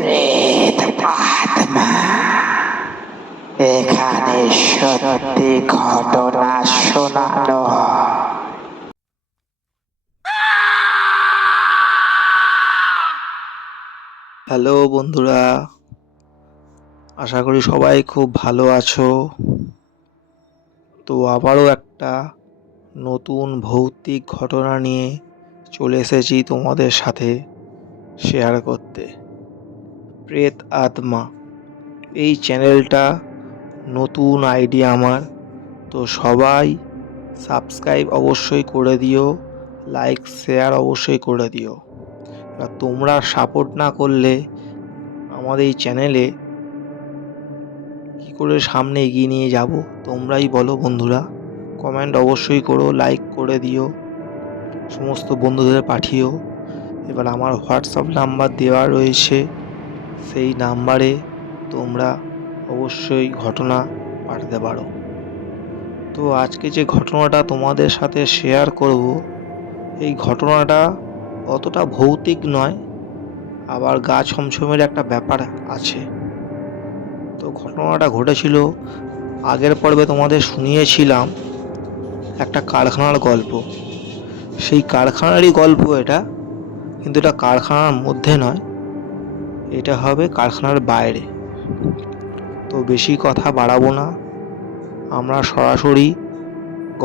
প্রেত আত্মা এখানে সত্যি ঘটনা শোনানো হয়। হ্যালো বন্ধুরা, আশা করি সবাই খুব ভালো আছো। তো আবারও একটা নতুন ভৌতিক ঘটনা নিয়ে চলে এসেছি তোমাদের সাথে শেয়ার করতে। প্রেত আত্মা এই চ্যানেলটা নতুন আইডিয়া আমার, তো সবাই সাবস্ক্রাইব অবশ্যই করে দিও, লাইক শেয়ার অবশ্যই করে দিও। আর তোমরা সাপোর্ট না করলে আমাদের এই চ্যানেলে কী করে সামনে এগিয়ে নিয়ে যাব তোমরাই বলো বন্ধুরা। কমেন্ট অবশ্যই করো, লাইক করে দিও, সমস্ত বন্ধুদের পাঠিও। এবার আমার হোয়াটসঅ্যাপ নাম্বার দেওয়া রয়েছে, সেই নাম্বারে তোমরা অবশ্যই ঘটনা পাঠাতে পারো। তো আজকে যে ঘটনাটা তোমাদের সাথে শেয়ার করব, এই ঘটনাটা অতটা ভৌতিক নয়, আবার গা ছমছমের একটা ব্যাপার আছে। তো ঘটনাটা ঘটেছিল, আগের পর্বে তোমাদের শুনিয়েছিলাম একটা কারখানার গল্প। সেই কারখানারই গল্প এটা, কিন্তু এটা কারখানার মধ্যে নয়, এটা হবে কারখানার বাইরে। তো বেশি কথা বাড়াবো না, আমরা সরাসরি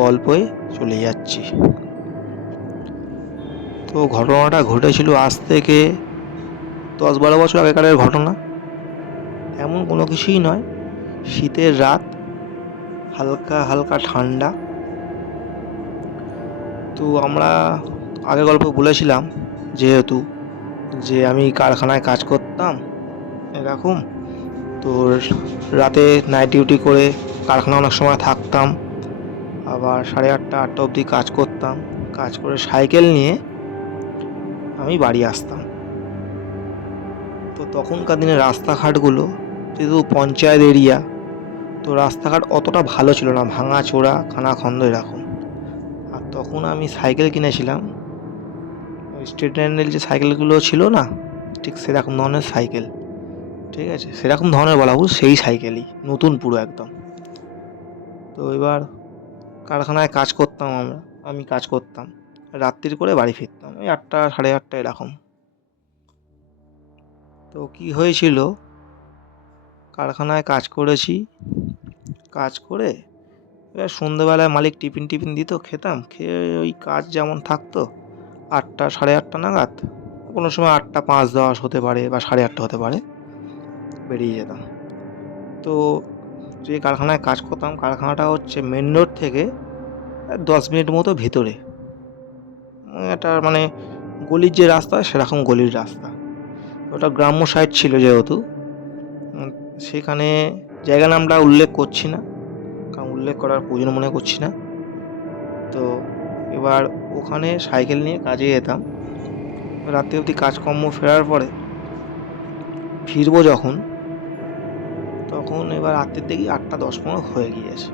গল্পে চলে যাচ্ছি। তো ঘটনাটা ঘটেছিল আজ থেকে 10-12 বছর আগেকারের ঘটনা। এমন কোনো কিছুই নয়, শীতের রাত, হালকা হালকা ঠান্ডা। তো আমরা আগে গল্প বলেছিলাম যেহেতু যে আমি কারখানায় কাজ করতাম এরকম, তো রাতে নাইট ডিউটি করে কারখানা অনেক সময় থাকতাম, আবার 8:30-8টা অবধি কাজ করতাম। কাজ করে সাইকেল নিয়ে আমি বাড়ি আসতাম। তো তখনকার দিনে রাস্তাঘাটগুলো যেহেতু পঞ্চায়েত এরিয়া, তো রাস্তাঘাট অতটা ভালো ছিল না, ভাঙা চোরা খানাখন্দ এরকম। আর তখন আমি সাইকেল কিনেছিলাম, ওই স্টেট ল্যান্ডের যে সাইকেলগুলো ছিল না, ঠিক সেরকম ধরনের সাইকেল। ঠিক আছে, সেরকম ধরনের বলা ভুল, সেই সাইকেলই নতুন পুরো একদম। তো এবার কারখানায় কাজ করতাম আমি কাজ করতাম, রাত্রির করে বাড়ি ফিরতাম ওই 8টা 8:30 এরকম। তো কি হয়েছিল, কারখানায় কাজ করেছি, কাজ করে এবার সন্ধ্যেবেলায় মালিক টিফিন দিত, খেতাম, খেয়ে ওই কাজ যেমন থাকতো 8টা 8:30 নাগাদ, কোনো সময় 8টা 5-10 হতে পারে বা 8:30 হতে পারে, বেরিয়ে যেতাম। তো যে কারখানায় কাজ করতাম, কারখানাটা হচ্ছে মেন রোড থেকে 10 মিনিট মতো ভিতরে, এটা মানে গলির যে রাস্তা সেরকম গলির রাস্তা। ওটা গ্রাম্য সাইড ছিল যেহেতু, সেখানে জায়গা নামটা উল্লেখ করছি না, কারণ উল্লেখ করার প্রয়োজন মনে করছি না। তো এবার ওখানে সাইকেল নিয়ে কাজে যেতাম, রাত্রি অবধি কাজকর্ম ফেরার পরে ফিরবো যখন, তখন এবার রাত্রির দিকে 8টা 10-15 হয়ে গিয়েছে।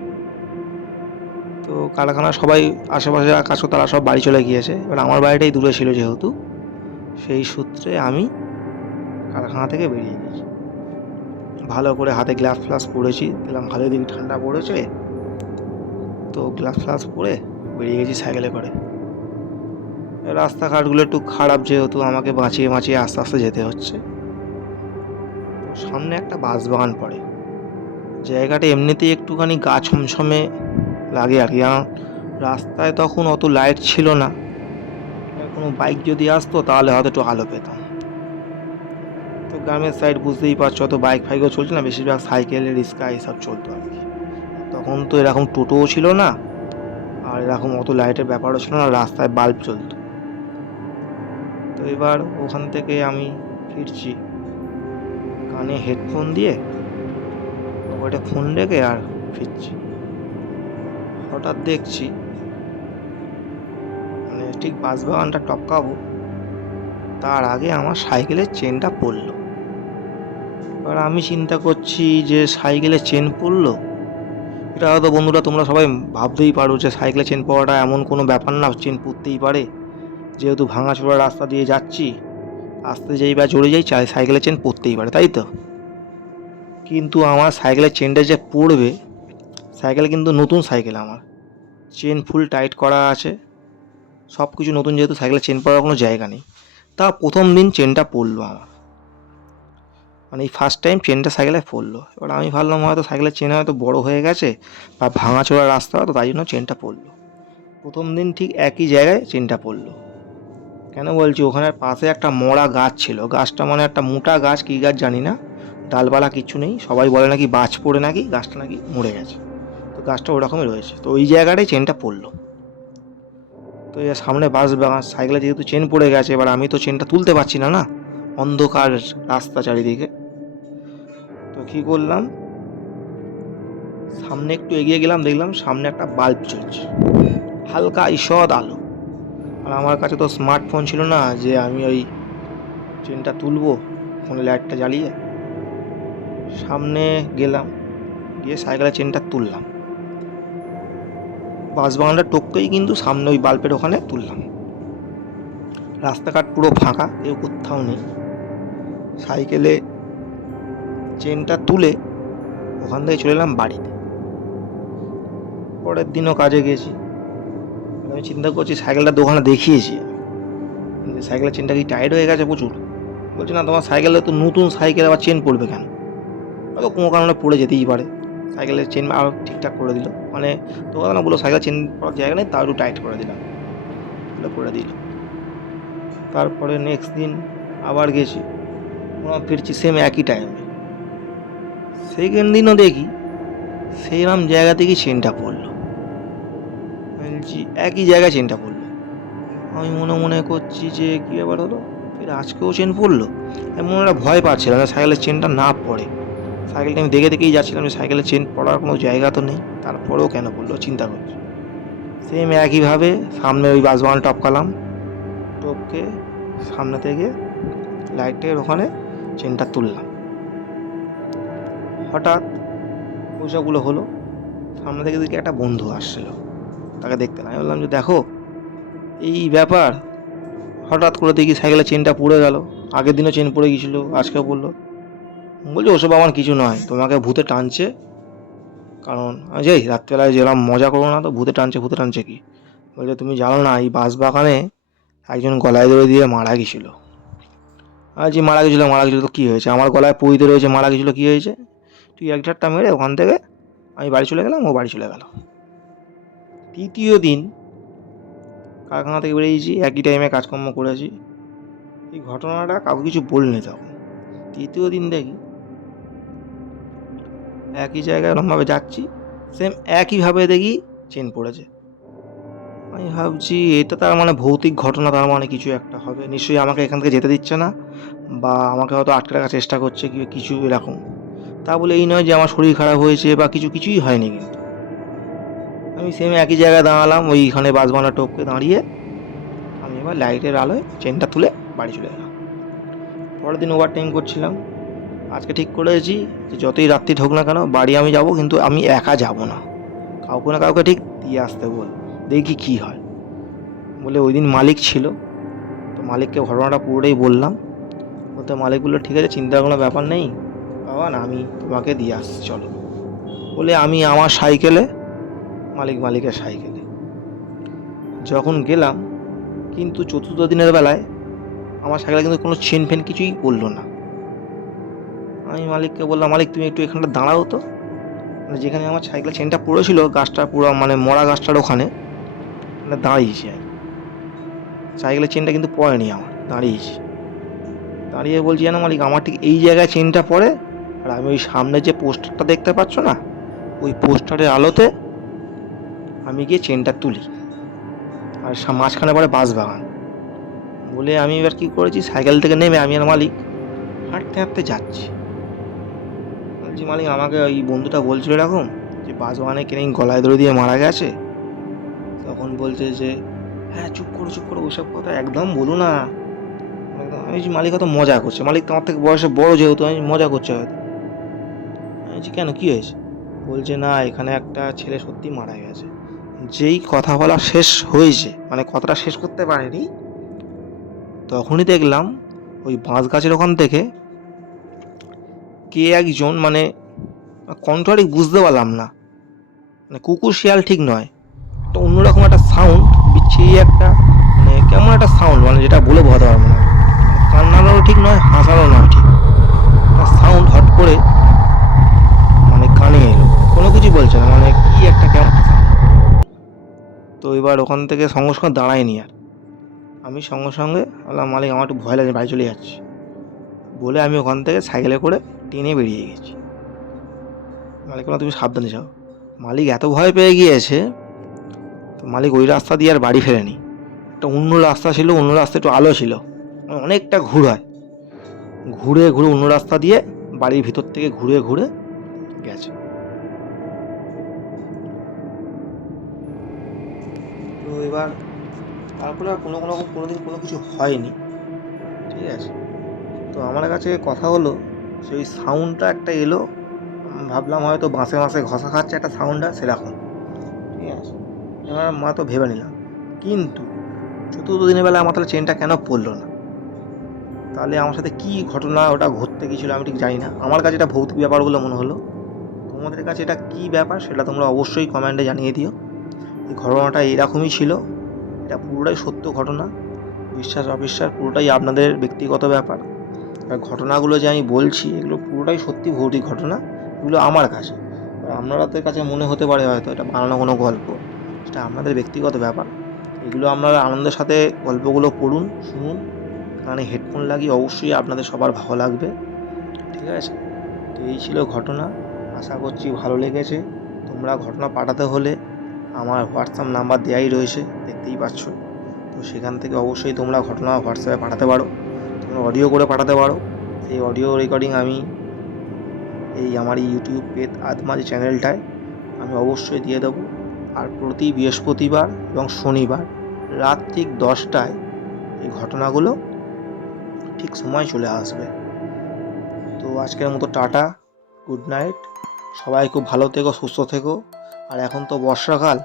তো কারখানা সবাই আশেপাশে কাজ করতে তারা সব বাড়ি চলে গিয়েছে। এবার আমার বাড়িটাই দূরে ছিল যেহেতু, সেই সূত্রে আমি কারখানা থেকে বেরিয়ে গেছি। ভালো করে হাতে গ্লাভস ফ্লাস পরেছি, দেখলাম ভালোই দিকে ঠান্ডা পড়েছে, তো গ্লাভস ফ্লাস পরে বেরিয়ে গেছি সাইকেলে করে। রাস্তাঘাটগুলো একটু খারাপ যেহেতু, আমাকে বাঁচিয়ে বাঁচিয়ে আস্তে আস্তে যেতে হচ্ছে। তো সামনে একটা বাঁশবাগান পড়ে, জায়গাটা এমনিতেই একটুখানি গা ছমছমে লাগে আর কি, কারণ রাস্তায় তখন অত লাইট ছিল না, কোনো বাইক যদি আসতো তাহলে হয়তো একটু আলো পেতাম। তো গ্রামের সাইড বুঝতেই পারছো, অত বাইক ফাইকও চলছে না, বেশিরভাগ সাইকেল রিক্সা এইসব চলতো আর কি। তখন তো এরকম টোটোও ছিল না, আর এরকম অত লাইটের ব্যাপারও ছিল না, রাস্তায় বাল্ব জ্বলতো। তো এবার ওখান থেকে আমি ফিরছি, কানে হেডফোন দিয়ে পকেটে ফোন রেখে আর ফিরছি। হঠাৎ দেখছি মানে ঠিক বাঁশবাগানটা টপকাবো তার আগে আমার সাইকেলের চেনটা পড়লো। এবার আমি চিন্তা করছি যে সাইকেলের চেন পড়লো, এটা হয়তো বন্ধুরা তোমরা সবাই ভাবতেই পারো যে সাইকেলে চেন পড়াটা এমন কোনো ব্যাপার না, চেন পড়তেই পারে, যেহেতু ভাঙাচোরা রাস্তা দিয়ে যাচ্ছি, আসতে যেই বা জড়ে যাই সাইকেলের চেন পড়তেই পারে, তাই তো। কিন্তু আমার সাইকেলের চেনটা যে পড়বে, সাইকেল কিন্তু নতুন সাইকেল আমার, চেন ফুল টাইট করা আছে, সব কিছু নতুন, যেহেতু সাইকেলের চেন পড়ার কোনো জায়গা নেই। তা প্রথম দিন চেনটা পড়লো আমার, মানে এই ফার্স্ট টাইম চেনটা সাইকেলে পড়লো। এবার আমি ভাবলাম হয়তো সাইকেলের চেন হয়তো বড় হয়ে গেছে বা ভাঙাচোরা রাস্তা, হয়তো তাই জন্য চেনটা পড়লো। প্রথম দিন ঠিক একই জায়গায় চেনটা পড়লো। কেন বলছি, ওখানের পাশে একটা মরা গাছ ছিল, গাছটা মানে একটা মোটা গাছ, কী গাছ জানি না, ডালপালা কিচ্ছু নেই, সবাই বলে নাকি বাজ পড়ে নাকি গাছটা নাকি মরে গেছে, তো গাছটা ওরকমই রয়েছে, তো ওই জায়গাটায় চেনটা পড়লো। তো এর সামনে বাস বাগান, সাইকেলে যেহেতু চেন পড়ে গেছে, এবার আমি তো চেনটা তুলতে পারছি না, না, অন্ধকার রাস্তা চারিদিকে। তো কী করলাম, সামনে একটু এগিয়ে গেলাম, দেখলাম সামনে একটা বাল্ব জ্বলছে, হালকা ঈষৎ আলো। আর আমার কাছে তো স্মার্টফোন ছিল না যে আমি ওই চেনটা তুলবো ফোনে লাইটটা জ্বালিয়ে। সামনে গেলাম, গিয়ে সাইকেলের চেনটা তুললাম, বাঁশবাগানটা টপকেই কিন্তু সামনে ওই বাল্বের ওখানে তুললাম। রাস্তাঘাট পুরো ফাঁকা, কেউ কোথাও নেই। সাইকেলে চেনটা তুলে ওখান থেকে চলে এলাম বাড়িতে। পরের দিনও কাজে গেছি, আমি চিন্তা করছি সাইকেলটা দোকানে দেখিয়েছি যে সাইকেলের চেনটা কি টাইট হয়ে গেছে প্রচুর। বলছি না, তোমার সাইকেলে তো নতুন সাইকেল, আবার চেন পড়বে কেন, হয়তো কোনো কারণে পড়ে যেতেই পারে। সাইকেলের চেন আরও ঠিকঠাক করে দিল, মানে তো কথা না, বললো সাইকেলের চেন পড়ার জায়গা নেই, তাও একটু টাইট করে দিলাম, করে দিল। তারপরে নেক্সট দিন আবার গেছি, ফিরছি সেম একই টাইমে। সেকেন্ড দিনও দেখি সেইরকম জায়গা থেকেই চেনটা পড়লো, বলছি একই জায়গায় চেনটা পড়লো। আমি মনে মনে করছি যে কী ব্যাপার হলো, ফের আজকেও চেন পড়লো। আমি মনে একটা ভয় পাচ্ছিলাম যে সাইকেলের চেনটা না পড়ে। সাইকেলটা আমি দেখে দেখেই যাচ্ছিলাম যে সাইকেলের চেন পড়ার কোনো জায়গা তো নেই, তারপরেও কেন পড়লো চিন্তা করছি। সেম একইভাবে সামনে ওই বাসবাগান টপকালাম, টপকে সামনে থেকে লাইটের ওখানে চেনটা তুললাম। হঠাৎ ওইসবগুলো হলো, সামনে থেকে দেখি একটা বন্ধু আসছিল, তাকে দেখতে না, আমি বললাম যে দেখো এই ব্যাপার, হঠাৎ করে দেখি সাইকেলের চেনটা পুড়ে গেল, আগের দিনও চেন পড়ে গিয়েছিলো, আজকেও বললো। বলছি ওসব আমার কিছু নয়, তোমাকে ভূতে টানছে, কারণ আমি যাই রাত্রেবেলায় যেলাম মজা করবো না, তো ভূতে টানছে, ভূতে টানছে কি। বলছে তুমি জানো না এই বাঁশবাগানে একজন গলায় দড়ি দিয়ে মারা গেছিলো। আর যে মারা গেছিলো তো কী হয়েছে, আমার গলায় পইতে রয়েছে, মারা গেছিলো কী হয়েছে। তুই এক ঝাটটা মেরে ওখান থেকে আমি বাড়ি চলে গেলাম, ও বাড়ি চলে গেল। তৃতীয় দিন কারখানা থেকে বেরিয়েছি, একই টাইমে কাজকর্ম করেছি, এই ঘটনাটা কাউকে কিছু বলিনি তখন। তৃতীয় দিন দেখি একই জায়গায় ওরমভাবে যাচ্ছি, সেম একইভাবে দেখি চেন পড়েছে। আমি ভাবছি এটা তার মানে ভৌতিক ঘটনা, তার মানে কিছু একটা হবে, নিশ্চয়ই আমাকে এখান থেকে যেতে দিচ্ছে না, বা আমাকে হয়তো আটকে রাখার চেষ্টা করছে কিছু এরকম। তা বলে এই নয় যে আমার শরীর খারাপ হয়েছে বা কিছুই হয়নি। কিন্তু আমি সেম একই জায়গায় দাঁড়ালাম, ওইখানে বাসবাগানটা টপকে দাঁড়িয়ে আমি এবার লাইটের আলোয় চেনটা তুলে বাড়ি চলে গেলাম। পরের দিন ওভার টাইম করছিলাম, আজকে ঠিক করেছি যে যতই রাত্রি ঢোক না কেন বাড়ি আমি যাব, কিন্তু আমি একা যাব না, কাউকে না কাউকে ঠিক দিয়ে আসতে বল, দেখি কী হয়। বলে ওই দিন মালিক ছিল, তো মালিককে ঘটনাটা পুরোটাই বললাম। তো মালিক বললো ঠিক আছে, চিন্তার কোনো ব্যাপার নেই বাবা, না আমি তোমাকে দিয়ে আসছি চলো। বলে আমি আমার সাইকেলে, মালিকের সাইকেলে যখন গেলাম, কিন্তু চতুর্থ দিনের বেলায় আমার সাইকেলে কিন্তু কোনো চেন ফেন কিছুই পড়লো না। আমি মালিককে বললাম, মালিক তুমি একটু এখানটা দাঁড়াও তো, মানে যেখানে আমার সাইকেলের চেনটা পড়েছিল, গাছটা পুরো মানে মরা গাছটার ওখানে মানে দাঁড়িয়েছি আমি, সাইকেলের চেনটা কিন্তু পড়েনি আমার, দাঁড়িয়ে বলছি জানো মালিক, আমার ঠিক এই জায়গায় চেনটা পড়ে, আর আমি ওই সামনে যে পোস্টারটা দেখতে পাচ্ছ না, ওই পোস্টারের আলোতে আমি গিয়ে চেনটা তুলি, আর মাঝখানে পড়ে বাঁশবাগান। বলে আমি এবার কী করেছি, সাইকেল থেকে নেমে আমি আর মালিক হাঁটতে হাঁটতে যাচ্ছি। বলছি মালিক, আমাকে ওই বন্ধুটা বলছিল এরকম যে বাঁশবাগানে কেন গলায় দড়ি দিয়ে মারা গেছে। তখন বলছে যে হ্যাঁ চুপ করো ওইসব কথা একদম বলো না। আমি মালিক হয়তো মজা করছে, মালিক তোমার থেকে বয়সে বড়, যেহেতু আমি মজা করছে হয়তো। আমি বলছি কেন, কী হয়েছে। বলছে না, এখানে একটা ছেলে সত্যি মারা গেছে। যেই কথা বলা শেষ হয়েছে, মানে কথাটা শেষ করতে পারেনি, তখনই দেখলাম ওই বাঁশ গাছের ওখান থেকে কে একজন মানে কণ্ঠ ঠিক বুঝতে পারলাম না, মানে কুকুর শিয়াল ঠিক নয়, একটা অন্যরকম একটা সাউন্ড, বিচ্ছিরি একটা, মানে কেমন একটা সাউন্ড, মানে যেটা বলে বোঝাতে পারবো না। কান্নারও ঠিক নয়, হাসারও নয় ঠিক, একটা সাউন্ড হট করে মানে কানে এলো, কোনো কিছু বলছে না, মানে কি একটা কেমন sound। তো এবার ওখান থেকে সঙ্গে সঙ্গে দাঁড়ায়নি আর, আমি সঙ্গে সঙ্গে বললাম মালিক আমার একটু ভয় লাগে, বাড়ি চলে যাচ্ছি বলে আমি ওখান থেকে সাইকেলে করে টেনে বেরিয়ে গেছি। মালিক বললাম তুমি সাবধানে যাও। মালিক এত ভয় পেয়ে গিয়েছে, তো মালিক ওই রাস্তা দিয়ে আর বাড়ি ফেরেনি, একটা অন্য রাস্তা ছিল, অন্য রাস্তায় একটু আলো ছিল, অনেকটা ঘুরায়, ঘুরে ঘুরে অন্য রাস্তা দিয়ে বাড়ির ভিতর থেকে ঘুরে ঘুরে গেছে। তো এবার তারপরে আর কোনোদিন কোনো কিছু হয়নি, ঠিক আছে। তো আমার কাছে কথা হলো, সেই সাউন্ডটা একটা এলো, আমি ভাবলাম হয়তো বাঁশে বাঁশে ঘষা খাচ্ছে একটা সাউন্ড হয় সেরকম, ঠিক আছে। এবার মা তো ভেবে নিলাম, কিন্তু চতুর্থ দিনের বেলা আমার তাহলে চেনটা কেন পড়লো না, তাহলে আমার সাথে কী ঘটনা ওটা ঘটতে গিয়েছিলো আমি ঠিক জানি না। আমার কাছে এটা ভৌতিক ব্যাপার বলে মনে হলো, তোমাদের কাছে এটা কী ব্যাপার সেটা তোমরা অবশ্যই কমেন্টে জানিয়ে দিও। এই ঘটনাটা এরকমই ছিল, এটা পুরোটাই সত্য ঘটনা, বিশ্বাস অবিশ্বাস পুরোটাই আপনাদের ব্যক্তিগত ব্যাপার। আর ঘটনাগুলো যে আমি বলছি এগুলো পুরোটাই সত্যি ভৌতিক ঘটনা, এগুলো আমার কাছে, আর আপনাদের কাছে মনে হতে পারে হয়তো এটা বানানো কোনো গল্প, সেটা আপনাদের ব্যক্তিগত ব্যাপার। এগুলো আপনারা আনন্দের সাথে গল্পগুলো পড়ুন, শুনুন, কানে হেডফোন লাগিয়ে, অবশ্যই আপনাদের সবার ভালো লাগবে, ঠিক আছে। তো এই ছিল ঘটনা, আশা করছি ভালো লেগেছে। তোমরা ঘটনা পাঠাতে হলে আমার হোয়াটসঅ্যাপ নাম্বার দেওয়াই রয়েছে, দেখতেই পাচ্ছ। তো সেখান থেকে অবশ্যই তোমরা ঘটনা হোয়াটসঅ্যাপে পাঠাতে পারো, তোমরা অডিও করে পাঠাতে পারো। সেই অডিও রেকর্ডিং আমি আমার ইউটিউব পেজ আত্মা যে চ্যানেলটায় আমি অবশ্যই দিয়ে দেবো। আর প্রতি বৃহস্পতিবার এবং শনিবার রাত ঠিক 10টায় এই ঘটনাগুলো ঠিক সময় চলে আসবে। তো আজকের মতো টাটা, গুড নাইট, সবাই খুব ভালো থেকো, সুস্থ থেকো। আর এখন তো বর্ষাকাল,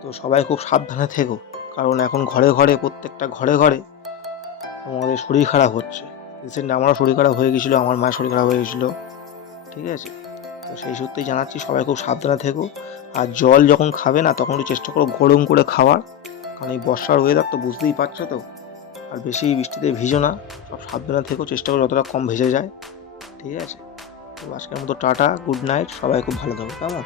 তো সবাই খুব সাবধানে থেকো, কারণ এখন ঘরে ঘরে, প্রত্যেকটা ঘরে ঘরে আমাদের শরীর খারাপ হচ্ছে। রিসেন্ট আমারও শরীর খারাপ হয়ে গেছিলো, আমার মায়ের শরীর খারাপ হয়ে গেছিলো, ঠিক আছে। তো সেই সূত্রেই জানাচ্ছি সবাই খুব সাবধানে থেকো। আর জল যখন খাবে না তখন একটু চেষ্টা করো গরম করে খাওয়ার, কারণ এই বর্ষার ওয়েদার তো বুঝতেই পারছো তো, আর বেশি বৃষ্টিতে ভিজো না, সব সাবধানে থেকো, চেষ্টা করো যতটা কম ভেজে যায়, ঠিক আছে। তো আজকের মতো টাটা, গুড নাইট, সবাই খুব ভালো থাকো, কেমন।